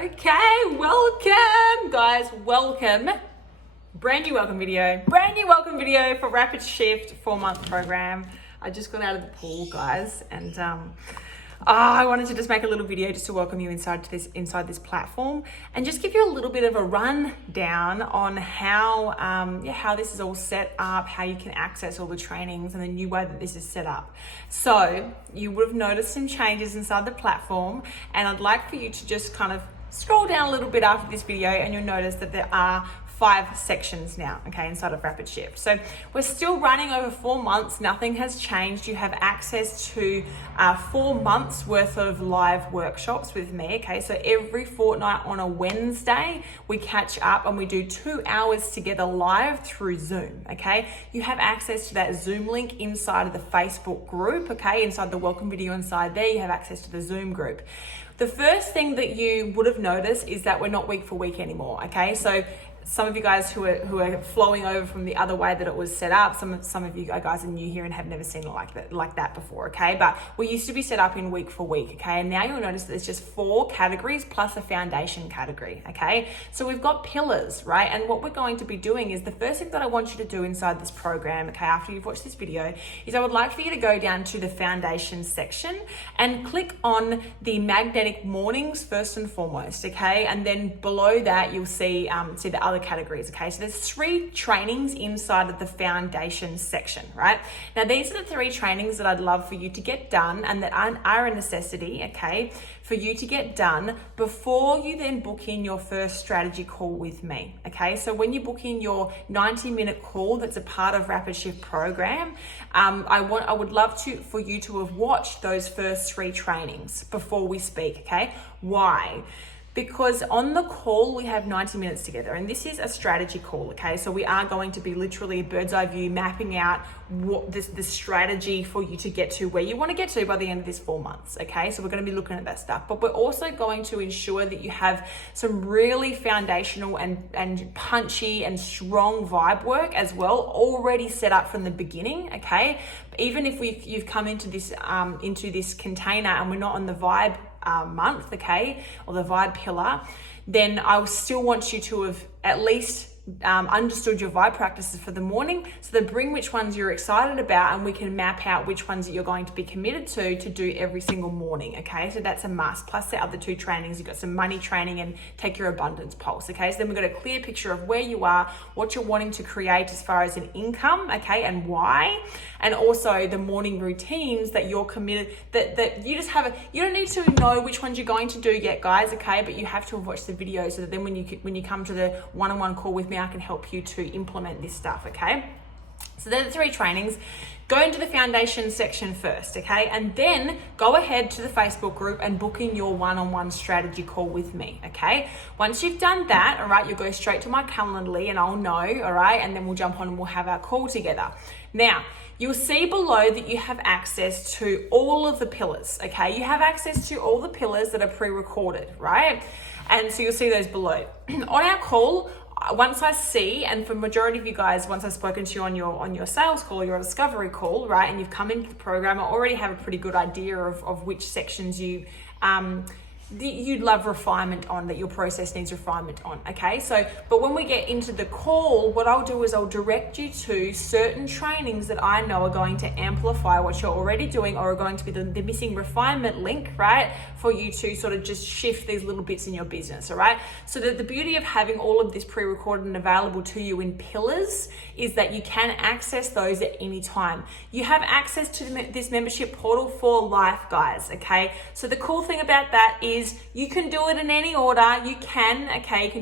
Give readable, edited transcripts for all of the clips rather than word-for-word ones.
Okay, welcome guys, welcome. Brand new welcome video for Rapid Shift 4-month program. I just got out of the pool, guys, and I wanted to just make a little video just to welcome you inside this platform and just give you a little bit of a rundown on how this is all set up, how you can access all the trainings and the new way that this is set up. So you would have noticed some changes inside the platform, and I'd like for you to just kind of scroll down a little bit after this video and you'll notice that there are 5 sections now, okay, inside of Rapid Shift. So we're still running over 4 months. Nothing has changed. You have access to 4 months worth of live workshops with me, okay? So every fortnight on a Wednesday, we catch up and we do 2 hours together live through Zoom, okay? You have access to that Zoom link inside of the Facebook group, okay? Inside the welcome video inside there, you have access to the Zoom group. The first thing that you would have noticed is that we're not week for week anymore, okay? So some of you guys who are flowing over from the other way that it was set up, some of you guys are new here and have never seen it like that before, okay? But we used to be set up in week for week, okay? And now you'll notice that there's just 4 categories plus a foundation category, okay? So we've got pillars, right? And what we're going to be doing is the first thing that I want you to do inside this program, okay, after you've watched this video, is I would like for you to go down to the foundation section and click on the magnetic mornings first and foremost, okay? And then below that, you'll see the other categories, okay? So there's 3 trainings inside of the foundation section, right? Now, these are the 3 trainings that I'd love for you to get done and that are a necessity, okay, for you to get done before you then book in your first strategy call with me, okay? So when you book in your 90-minute call that's a part of Rapid Shift program, I would love for you to have watched those first 3 trainings before we speak, okay? Why? Because on the call, we have 90 minutes together, and this is a strategy call, okay? So we are going to be literally a bird's eye view mapping out what the strategy for you to get to where you want to get to by the end of this 4 months, okay? So we're going to be looking at that stuff, but we're also going to ensure that you have some really foundational and punchy and strong vibe work as well, already set up from the beginning, okay? Even if you've come into this container and we're not on the vibe month, okay, or the vibe pillar, then I still want you to have at least understood your vibe practices for the morning, so then bring which ones you're excited about and we can map out which ones that you're going to be committed to do every single morning, okay? So that's a must. Plus the other 2 trainings, you've got some money training and take your abundance pulse, okay? So then we've got a clear picture of where you are, what you're wanting to create as far as an income, okay, and why, and also the morning routines that you're committed, that you just have you don't need to know which ones you're going to do yet, guys, okay? But you have to have watched the video so that then when you come to the one-on-one call with me, I can help you to implement this stuff, okay? So they're the 3 trainings. Go into the foundation section first, okay? And then go ahead to the Facebook group and book in your one-on-one strategy call with me, okay? Once you've done that, all right, you'll go straight to my Calendly and I'll know, all right? And then we'll jump on and we'll have our call together. Now, you'll see below that you have access to all of the pillars, okay? You have access to all the pillars that are pre-recorded, right? And so you'll see those below. On our call, once I see, and for majority of you guys, once I've spoken to you on your sales call, your discovery call, right, and you've come into the program, I already have a pretty good idea of which sections you'd love refinement on, that your process needs refinement on, okay? So, but when we get into the call, what I'll do is I'll direct you to certain trainings that I know are going to amplify what you're already doing or are going to be the missing refinement link, right? For you to sort of just shift these little bits in your business, all right? So the beauty of having all of this pre-recorded and available to you in pillars is that you can access those at any time. You have access to this membership portal for life, guys, okay? So the cool thing about that is you can do it in any order. You can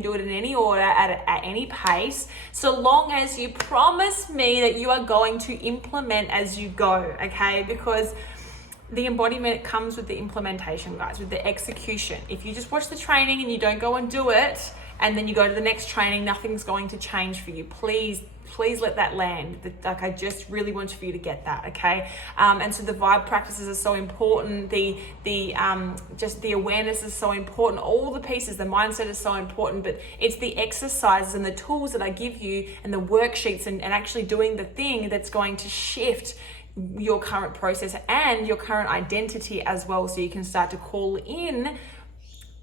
do it in any order at any pace, so long as you promise me that you are going to implement as you go, okay? Because the embodiment comes with the implementation, guys, with the execution. If you just watch the training and you don't go and do it, and then you go to the next training, nothing's going to change for you. Please let that land. Like, I just really want for you to get that, okay? And so the vibe practices are so important. Just the awareness is so important. All the pieces, the mindset is so important, but it's the exercises and the tools that I give you and the worksheets and actually doing the thing that's going to shift your current process and your current identity as well, so you can start to call in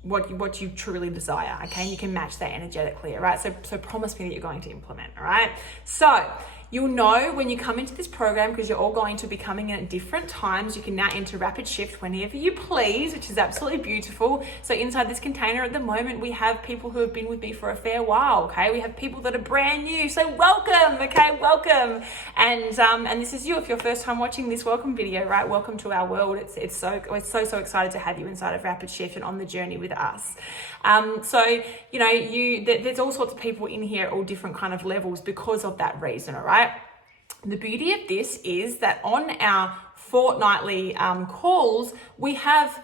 what you truly desire, okay? And you can match that energetically, all right? So promise me that you're going to implement, all right? So you'll know when you come into this program, because you're all going to be coming in at different times. You can now enter Rapid Shift whenever you please, which is absolutely beautiful. So inside this container at the moment, we have people who have been with me for a fair while, okay? We have people that are brand new, so welcome, okay? Welcome. And this is you. If you're first time watching this, welcome video, right? Welcome to our world. We're so excited to have you inside of Rapid Shift and on the journey with us. So, you know, there's all sorts of people in here at all different kind of levels because of that reason, all right? The beauty of this is that on our fortnightly calls, we have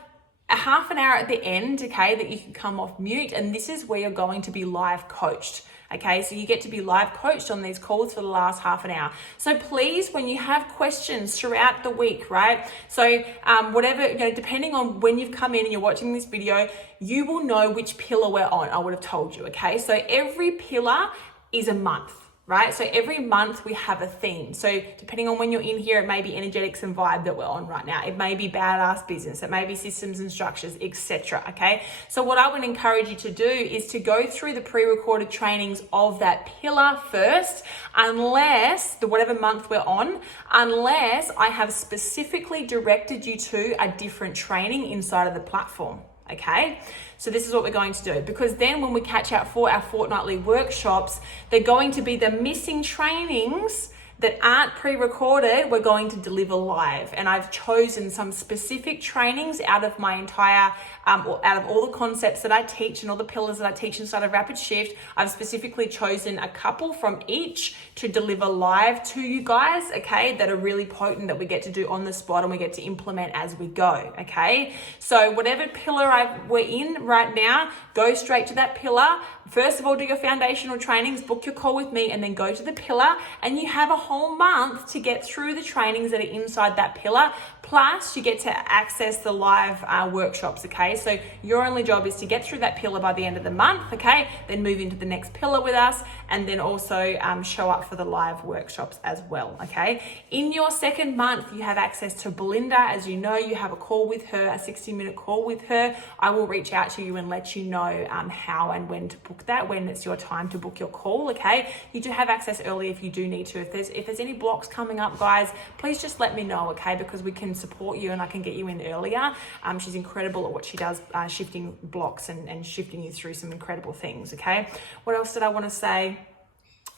a half an hour at the end, okay, that you can come off mute, and this is where you're going to be live coached. Okay, so you get to be live coached on these calls for the last half an hour. So please, when you have questions throughout the week, right? So whatever, you know, depending on when you've come in and you're watching this video, you will know which pillar we're on. I would have told you, okay? So every pillar is a month, right? So every month we have a theme. So depending on when you're in here, it may be energetics and vibe that we're on right now. It may be badass business. It may be systems and structures, etc. Okay. So what I would encourage you to do is to go through the pre-recorded trainings of that pillar first, unless whatever month we're on, unless I have specifically directed you to a different training inside of the platform. Okay, so this is what we're going to do, because then when we catch out for our fortnightly workshops, they're going to be the missing trainings that aren't pre-recorded, we're going to deliver live. And I've chosen some specific trainings out of my entire, out of all the concepts that I teach and all the pillars that I teach inside of Rapid Shift, I've specifically chosen a couple from each to deliver live to you guys, okay, that are really potent, that we get to do on the spot and we get to implement as we go, okay? So whatever pillar we're in right now, go straight to that pillar. First of all, do your foundational trainings, book your call with me, and then go to the pillar, and you have a whole month to get through the trainings that are inside that pillar. Plus, you get to access the live workshops, okay? So your only job is to get through that pillar by the end of the month, okay? Then move into the next pillar with us, and then also show up for the live workshops as well, okay? In your second month, you have access to Belinda. As you know, you have a call with her, a 60-minute call with her. I will reach out to you and let you know how and when to book that, when it's your time to book your call, okay? You do have access early if you do need to. If there's any blocks coming up, guys, please just let me know, okay? Because we can support you and I can get you in earlier. She's incredible at what she does, shifting blocks and shifting you through some incredible things, okay? What else did I want to say?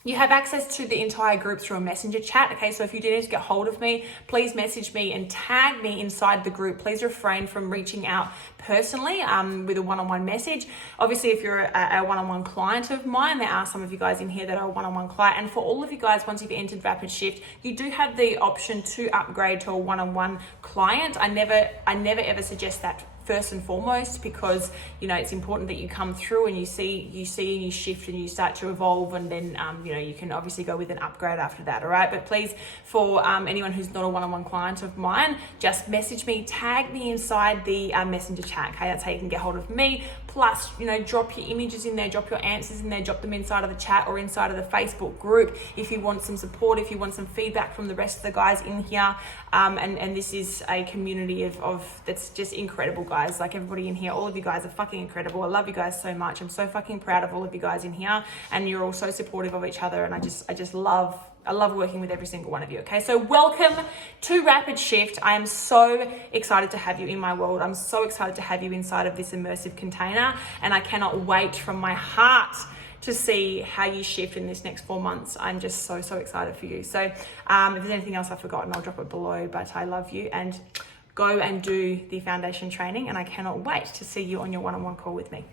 You have access to the entire group through a messenger chat, okay? So if you do need to get hold of me, please message me and tag me inside the group. Please refrain from reaching out personally with a one-on-one message. Obviously, if you're a one-on-one client of mine, there are some of you guys in here that are a one-on-one client. And for all of you guys, once you've entered Rapid Shift, you do have the option to upgrade to a one-on-one client. I never ever suggest that first and foremost, because you know it's important that you come through and you see and you shift and you start to evolve, and then you know you can obviously go with an upgrade after that. All right, but please, for anyone who's not a one-on-one client of mine, just message me, tag me inside the messenger chat. Okay, that's how you can get hold of me. Plus, you know, drop your images in there, drop your answers in there, drop them inside of the chat or inside of the Facebook group if you want some support, if you want some feedback from the rest of the guys in here. And this is a community of that's just incredible, guys. Like everybody in here, all of you guys are fucking incredible. I love you guys so much. I'm so fucking proud of all of you guys in here, and you're all so supportive of each other. And I just love working with every single one of you. Okay, so welcome to Rapid Shift. I am so excited to have you in my world. I'm so excited to have you inside of this immersive container, and I cannot wait from my heart to see how you shift in this next 4 months. I'm just so excited for you. So if there's anything else I've forgotten, I'll drop it below, but I love you, and go and do the foundation training, and I cannot wait to see you on your one-on-one call with me.